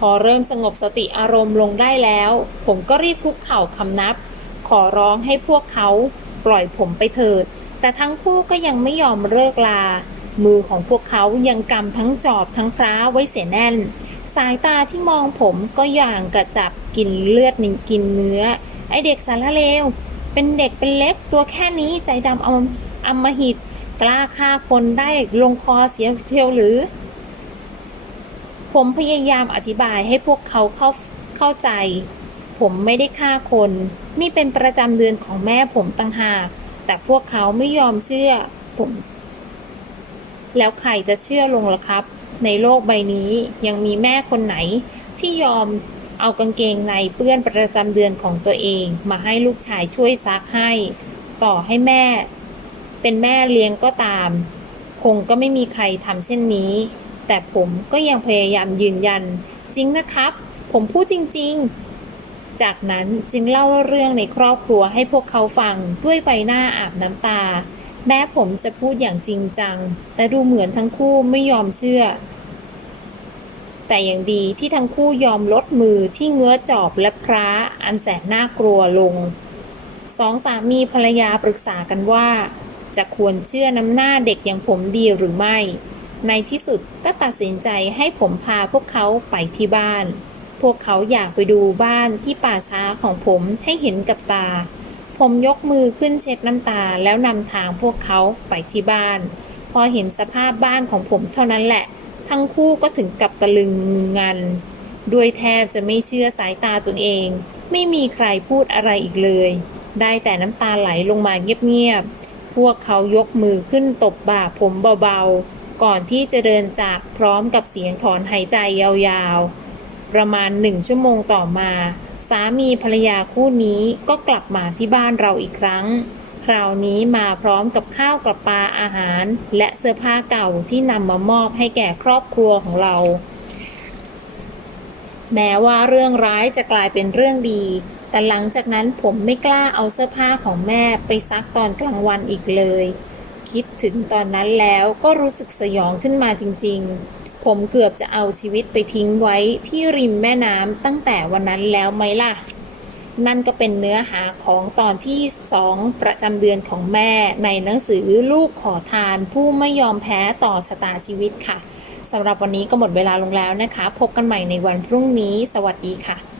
พอเริ่มสงบสติอารมณ์ลงได้แล้ว ผมก็รีบคุกเข่าคำนับ ขอร้องให้พวกเขาปล่อยผมไปเถิด แต่ทั้งคู่ก็ยังไม่ยอมเลิกลา มือของพวกเขายังกำทั้งจอบทั้งพร้าไว้เสียแน่น สายตาที่มองผมก็อย่างกระจับกินเลือดนิกินเนื้อ ไอเด็กสารเลว เป็นเด็กเป็นเล็กตัวแค่นี้ใจดำอมอำมหิต กล้าฆ่าคนได้ลงคอเสียเทียวหรือ ผมพยายามอธิบายให้พวกเขาเข้าเข้าใจ ผมไม่ได้ฆ่าคน นี่เป็นประจำเดือนของแม่ผมต่างหาก แต่พวกเขาไม่ยอมเชื่อผม แล้วใครจะเชื่อลงล่ะครับ ในโลกใบนี้ยังมีแม่คนไหนที่ยอมเอากางเกงในเปื้อนประจำเดือนของตัวเอง มาให้ลูกชายช่วยซักให้ ต่อให้แม่ เป็นแม่เลี้ยงก็ตาม คงก็ไม่มีใครทำเช่นนี้ แต่ผมก็ยังพยายามยืนยัน จริงนะครับ ผมพูดจริง ๆ จากนั้นจึงเล่าเรื่องในครอบครัวให้พวกเขาฟังด้วยใบหน้าอาบน้ำตา แม้ผมจะพูดอย่างจริงจัง แต่ดูเหมือนทั้งคู่ไม่ยอมเชื่อ แต่อย่างดีที่ทั้งคู่ยอมลดมือที่เงื้อจอบและพระอันแสนน่ากลัวลงสองสามีภรรยาปรึกษากันว่า จะควรเชื่อน้ำหน้าเด็กอย่างผมดีหรือไม่ ในที่สุดก็ตัดสินใจให้ผมพาพวกเขาไปที่บ้าน พวกเขาอยากไปดูบ้านที่ป่าช้าของผมให้เห็นกับตา ผมยกมือขึ้นเช็ดน้ำตาแล้วนำทางพวกเขาไปที่บ้าน พอเห็นสภาพบ้านของผมเท่านั้นแหละ ทั้งคู่ก็ถึงกับตะลึงงึงงัน ด้วยแทบจะไม่เชื่อสายตาตนเอง ไม่มีใครพูดอะไรอีกเลย ได้แต่น้ำตาไหลลงมาเงียบๆ พวกเขายกมือขึ้นตบบ่าผมเบาๆ ก่อนที่จะเดินจากพร้อมกับเสียงถอนหายใจยาวๆ ประมาณหนึ่งชั่วโมงต่อมา สามีภรรยาคู่นี้ก็กลับมาที่บ้านเราอีกครั้ง คราวนี้มาพร้อมกับข้าวกับปลาอาหาร และเสื้อผ้าเก่าที่นำมามอบให้แก่ครอบครัวของเรา แม้ว่าเรื่องร้ายจะกลายเป็นเรื่องดีแต่หลังจากนั้นผมไม่กล้าเอาเสื้อผ้าของแม่ไปซักตอนกลางวันอีกเลย คิดถึงตอนนั้นแล้วก็รู้สึกสยองขึ้นมาจริง ๆ ผมเกือบจะเอาชีวิตไปทิ้งไว้ที่ริมแม่น้ำตั้งแต่วันนั้นแล้วไหมล่ะ นั่นก็เป็นเนื้อหาของตอนที่2ประจำเดือนของแม่ในหนังสือลูกขอทานผู้ไม่ยอมแพ้ต่อชะตาชีวิตค่ะสำหรับวันนี้ก็หมดเวลาลงแล้วนะคะ พบกันใหม่ในวันพรุ่งนี้ สวัสดีค่ะ